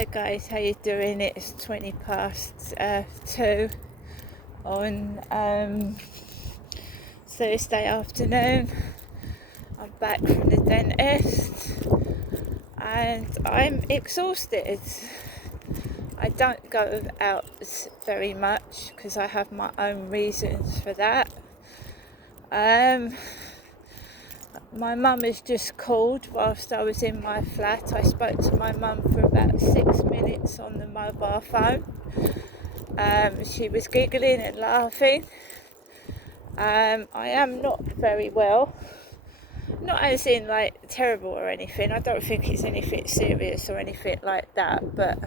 Hi guys, how you doing? It's 20 past 2 on Thursday afternoon. I'm back from the dentist and I'm exhausted. I don't go out very much because I have my own reasons for that. My mum has just called whilst I was in my flat. I spoke to my mum for about 6 minutes on the mobile phone. She was giggling and laughing. I am not very well. Not as in like terrible or anything. I don't think it's anything serious or anything like that. But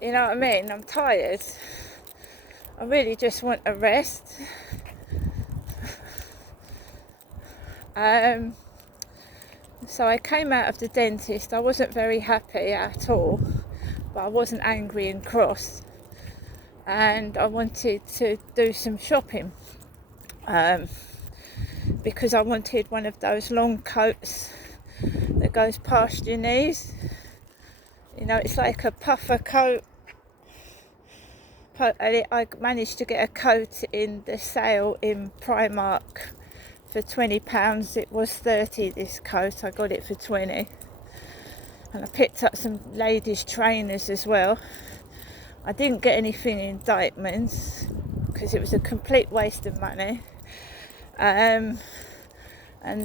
you know what I mean? I'm tired. I really just want a rest. So I came out of the dentist. I wasn't very happy at all, but I wasn't angry and cross. And I wanted to do some shopping because I wanted one of those long coats that goes past your knees. You know, it's like a puffer coat. I managed to get a coat in the sale in Primark for £20. It was 30 this coat. I got it for 20. And I picked up some ladies trainers as well. I didn't get anything in Dykeman's because it was a complete waste of money. And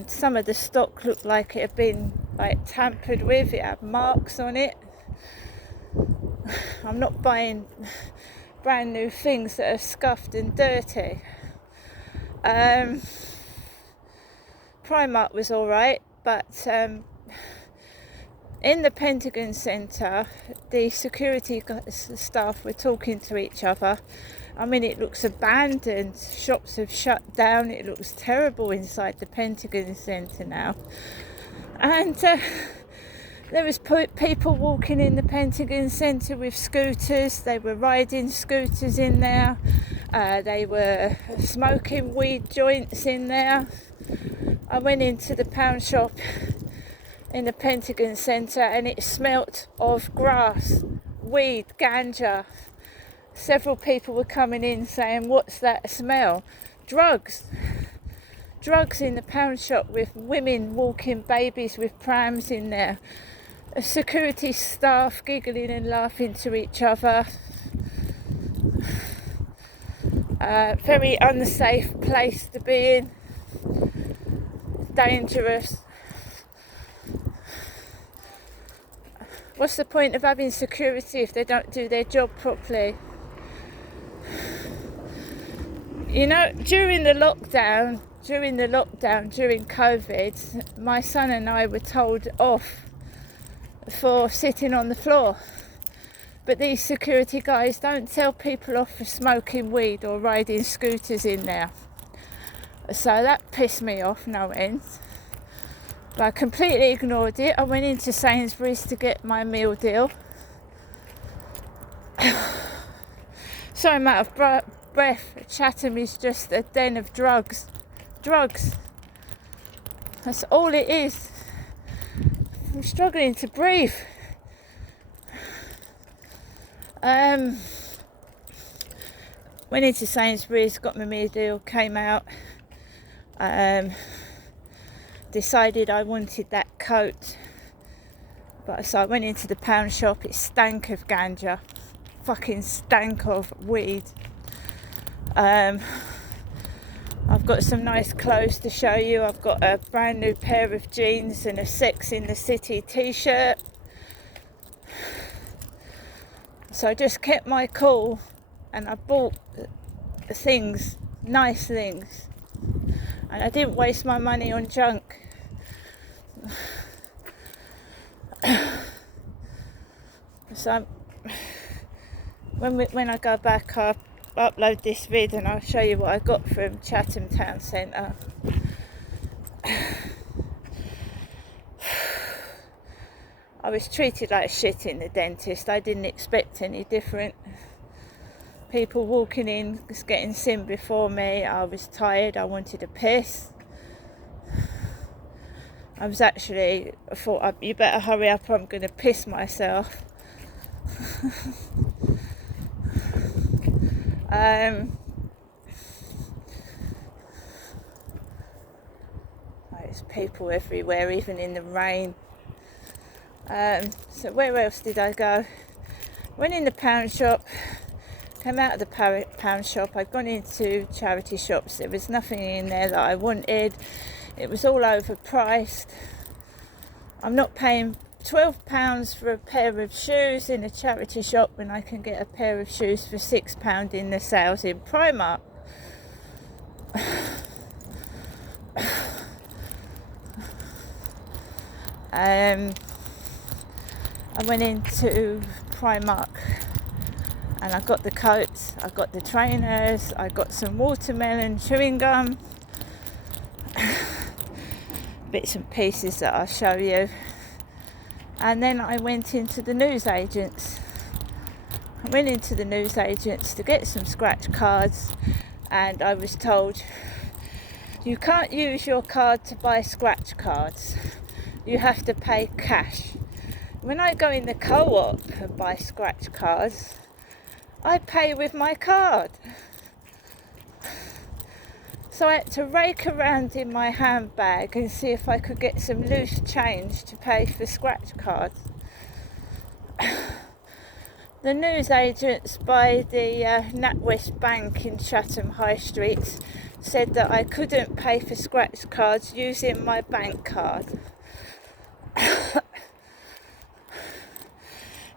some of the stock looked like it had been like tampered with. It had marks on it. I'm not buying brand new things that are scuffed and dirty. Primark was alright, but in the Pentagon Centre, the security staff were talking to each other. I mean, it looks abandoned. Shops have shut down. It looks terrible inside the Pentagon Centre now. And there was people walking in the Pentagon Centre with scooters. They were riding scooters in there. They were smoking weed joints in there. I went into the pound shop in the Pentagon Centre and it smelt of grass, weed, ganja. Several people were coming in saying, "What's that smell?" Drugs in the pound shop, with women walking babies with prams in there, security staff giggling and laughing to each other. Very unsafe place to be in. Dangerous. What's the point of having security if they don't do their job properly? You know, during lockdown, during COVID, my son and I were told off for sitting on the floor. But these security guys don't tell people off for smoking weed or riding scooters in there. So that pissed me off no end. But I completely ignored it. I went into Sainsbury's to get my meal deal. So I'm out of breath. Chatham is just a den of drugs. That's all it is. I'm struggling to breathe. Went into Sainsbury's, got my meal deal, came out. Decided I wanted that coat. So I went into the pound shop. It stank of ganja. Fucking stank of weed. I've got some nice clothes to show you. I've got a brand new pair of jeans and a Sex in the City t-shirt. So I just kept my cool and I bought things, nice things. And I didn't waste my money on junk. So when I go back, I'll upload this vid and I'll show you what I got from Chatham Town Centre. I was treated like shit in the dentist. I didn't expect any different. People walking in, just getting sin before me. I was tired. I wanted a piss. I thought, you better hurry up or I'm going to piss myself. There's people everywhere, even in the rain. So where else did I go? Went in the pound shop, came out of the pound shop. I'd gone into charity shops. There was nothing in there that I wanted. It was all overpriced. I'm not paying £12 for a pair of shoes in a charity shop when I can get a pair of shoes for £6 in the sales in Primark. I went into Primark and I got the coats, I got the trainers, I got some watermelon chewing gum, bits and pieces that I'll show you. And then I went into the newsagents. I went into the newsagents to get some scratch cards, and I was told you can't use your card to buy scratch cards. You have to pay cash. When I go in the co-op and buy scratch cards, I pay with my card. So I had to rake around in my handbag and see if I could get some loose change to pay for scratch cards. The newsagents by the NatWest Bank in Chatham High Street said that I couldn't pay for scratch cards using my bank card.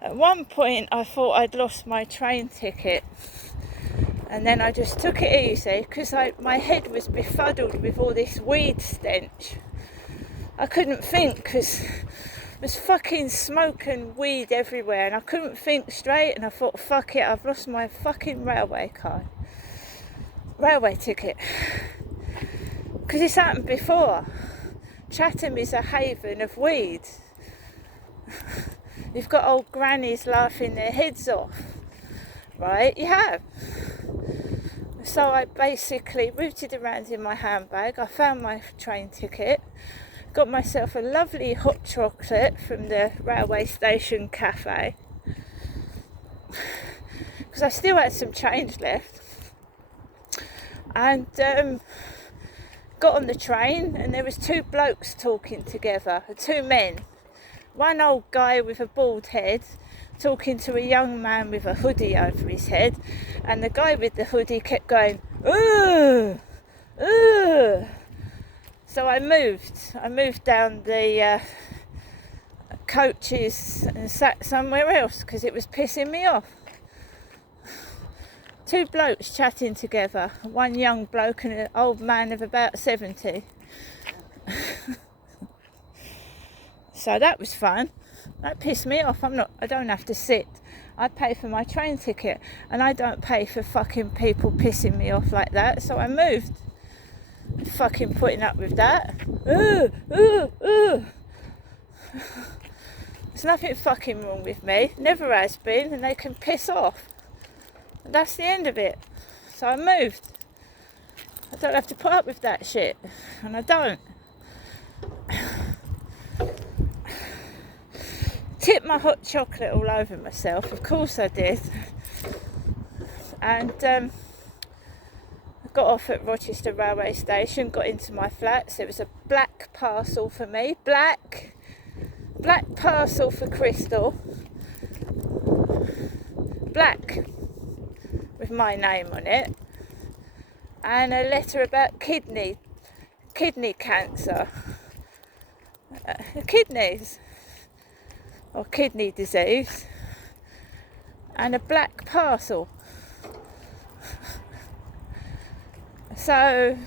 At one point I thought I'd lost my train ticket, and then I just took it easy because my head was befuddled with all this weed stench. I couldn't think because there's fucking smoke and weed everywhere, and I couldn't think straight, and I thought, fuck it, I've lost my fucking railway ticket. Because it's happened before. Chatham is a haven of weed. You've got old grannies laughing their heads off, right? You have. So I basically rooted around in my handbag. I found my train ticket, got myself a lovely hot chocolate from the railway station cafe, because I still had some change left, and got on the train, and there was two blokes talking together, two men. One old guy with a bald head talking to a young man with a hoodie over his head, and the guy with the hoodie kept going, "Ugh, ugh." So I moved down the coaches and sat somewhere else because it was pissing me off. Two blokes chatting together, one young bloke and an old man of about 70. So that was fun. That pissed me off. I don't have to sit. I pay for my train ticket, and I don't pay for fucking people pissing me off like that. So I moved. Fucking putting up with that. There's nothing fucking wrong with me. Never has been, and they can piss off. And that's the end of it. So I moved. I don't have to put up with that shit, and I don't. Tipped my hot chocolate all over myself, of course I did, and got off at Rochester railway station, got into my flats. There was a black parcel for me, black parcel for Crystal, black with my name on it, and a letter about kidney cancer, kidneys, or kidney disease, and a black parcel. So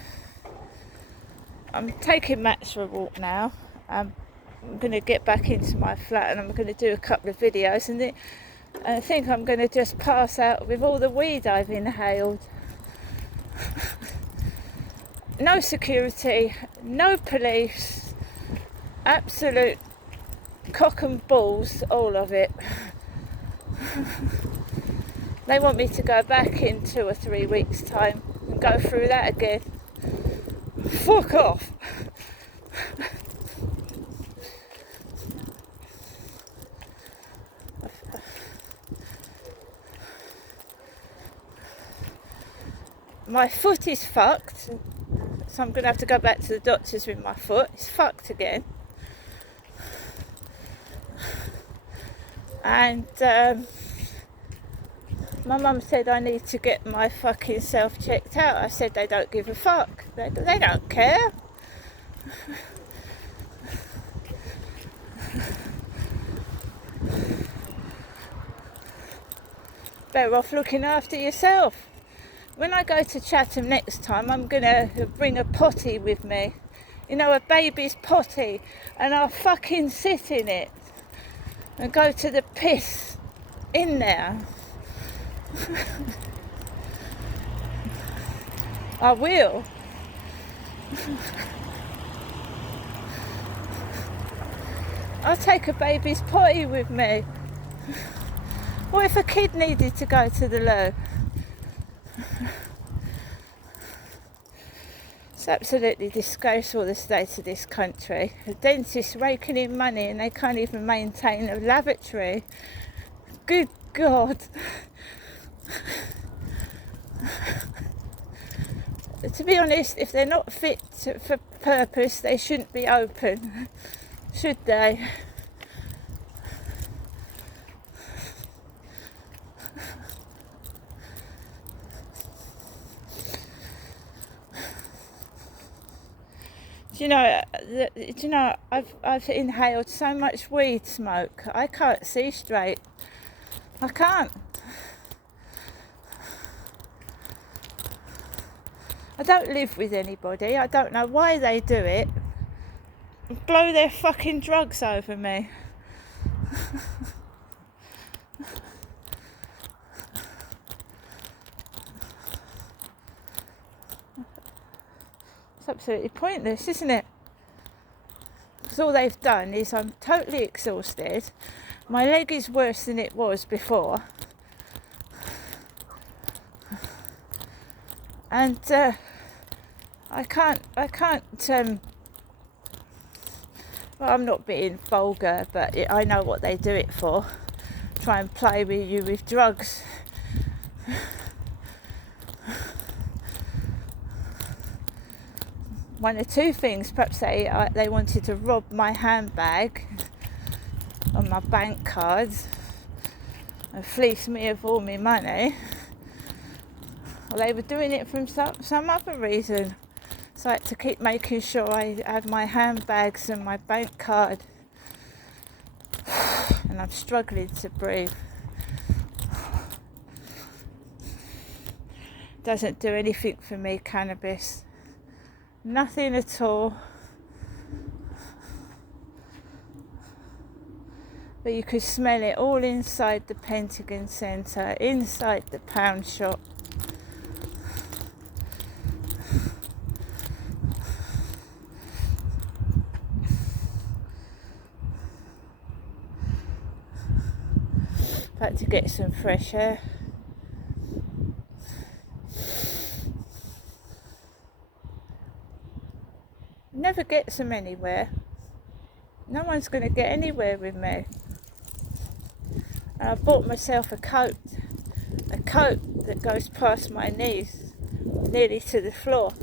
I'm taking Max for a walk now. I'm going to get back into my flat, and I'm going to do a couple of videos, and I think I'm going to just pass out with all the weed I've inhaled. No security, no police, absolute cock and balls, all of it. They want me to go back in 2 or 3 weeks' time and go through that again. Fuck off. my foot is fucked, so I'm going to have to go back to the doctors with my foot. It's fucked again. And my mum said I need to get my fucking self checked out. I said they don't give a fuck. They don't care. Better off looking after yourself. When I go to Chatham next time, I'm going to bring a potty with me. You know, a baby's potty. And I'll fucking sit in it. And go to the piss in there. I will. I'll take a baby's potty with me. What if a kid needed to go to the loo? It's absolutely disgraceful, the state of this country. The dentists raking in money and they can't even maintain a lavatory. Good God. To be honest, if they're not fit for purpose, they shouldn't be open, should they? Do you know, I've inhaled so much weed smoke, I can't see straight. I can't. I don't live with anybody. I don't know why they do it. Blow their fucking drugs over me. It's absolutely pointless, isn't it? Because all they've done is I'm totally exhausted. My leg is worse than it was before. And I can't, well, I'm not being vulgar, but I know what they do it for. Try and play with you with drugs. One or two things. Perhaps they wanted to rob my handbag and my bank cards and fleece me of all my money. Or they were doing it from some other reason. So I had to keep making sure I had my handbags and my bank card. And I'm struggling to breathe. Doesn't do anything for me, cannabis. Nothing at all. But you could smell it all inside the Pentagon Centre, inside the pound shop. Had to get some fresh air. Never get them anywhere. No one's going to get anywhere with me. And I bought myself a coat that goes past my knees, nearly to the floor.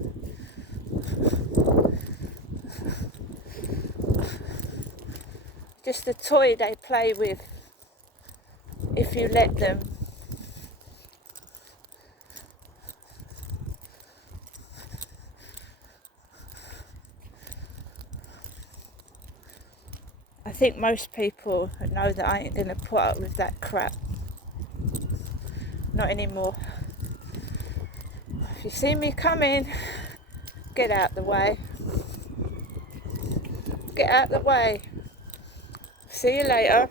Just a toy they play with if you let them. I think most people know that I ain't going to put up with that crap. Not anymore. If you see me coming, get out the way. Get out the way. See you later.